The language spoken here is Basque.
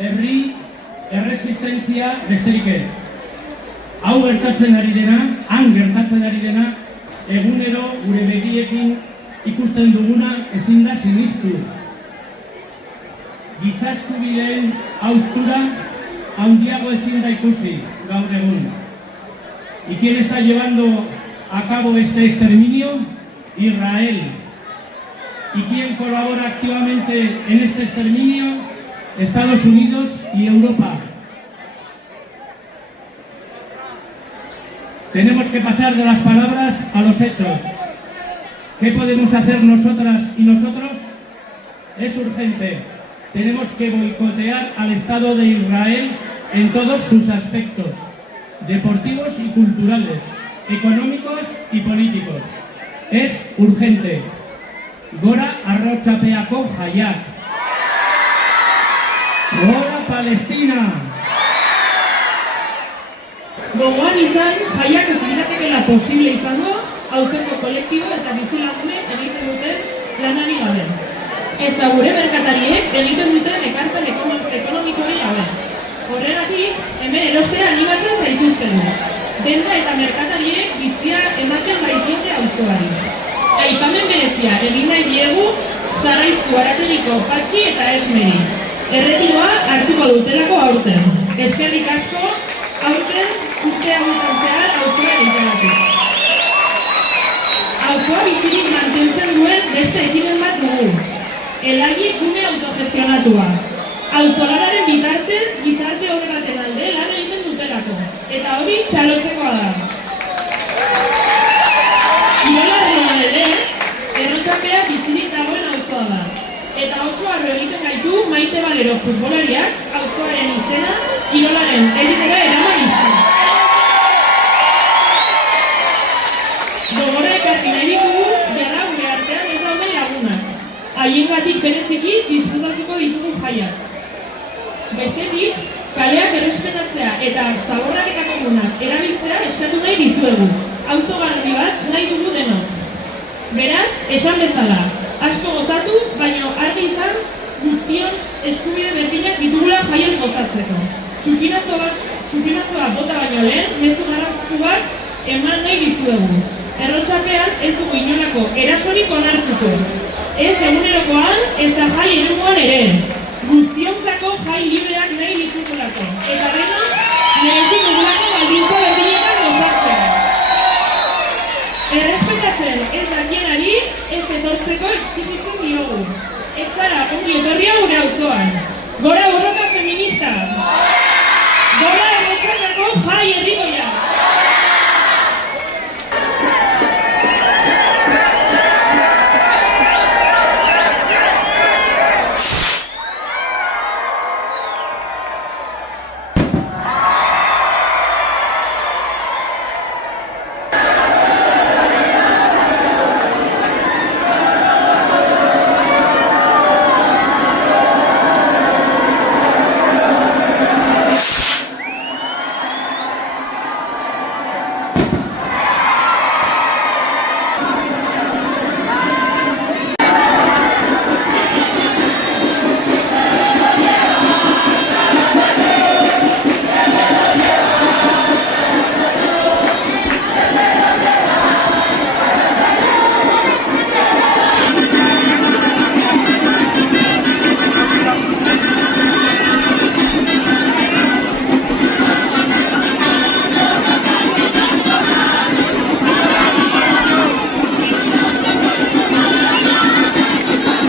herri erresistentzia besterik ez. Hau gertatzen ari dena, han gertatzen ari dena, egunero gure begiekin ikusten duguna ezin da sinistu. Giza eskubideen haustura handiago ezin da ikusi gaur egun. ¿Y quién está llevando a cabo este exterminio? Israel. ¿Y quién colabora activamente en este exterminio? Estados Unidos y Europa. Tenemos que pasar de las palabras a los hechos. ¿Qué podemos hacer nosotras y nosotros? Es urgente. Tenemos que boicotear al Estado de Israel en todos sus aspectos, deportivos y culturales, económicos y políticos. Es urgente. Gora arrotxapeako jaiak. Gora Palestina! Gogoan izan, jaiak ez liratekeela posible izango, auzoko kolektibo eta bizilagunek egiten duten lanari gabe. Ez da gure merkatariek egiten duten ekarpen ekonomikoei gabe. Horregatik, hemen erostera animatzen zaituztegu. Denda eta merkatariek bizia ematen baitute auzoari. Aipamen berezia egin nahi diegu Zaraitzu, Arakeliko, Patxi eta Esmeri. Erretiroa hartuko dutelako aurten. Eskerrik asko, aurten urte hauetan zehar auzoa egiteagatik. Auzoa bizirik mantentzen duen beste ekimen bat dugu. Elagi gune autogestionatua. Auzolanaren bitartez gizarte hobe baten alde lan egiten dutelako. Eta hori txalotzekoa da. Kirolaren ere, Errotxapea bizirik dagoen auzoa da. Eta oso arro egiten gaitu Maite Balero futbolariak auzoaren izena kirolaren egitera eraman izan. Gogora ekarri nahi ditugu jada gure artean ez dauden lagunak. Haiengatik bereziki disfrutatuko ditugu jaiak. Bestetik, kaleak errespetatzea eta zaborrak eta komunak erabiltzea eskatu nahi dizuegu. Auzo garbi bat nahi dugu denok. Beraz, esan bezala, asko gozatu, baina argi izan guztion eskubide berdinak ditugula jaiez gozatzeko. Txupinazoa bota baino lehen, mezu garrantzitsu bat eman nahi dizuegu. Errotxapean ez dugu inolako erasorik onartuko. Ez egunerokoan, ez da jai eremuan ere. Guztiontzako jai libreak nahi ditugulako. Eta dena, merezi dugulako baldintza berdinetan gozatzea. Errespetatzen ez dakienari, ez etortzeko exigitzen diogu. Ez zara ongi etorria gure auzoan. Gora borroka feminista! Gora Errotxapeko jai herrikoia!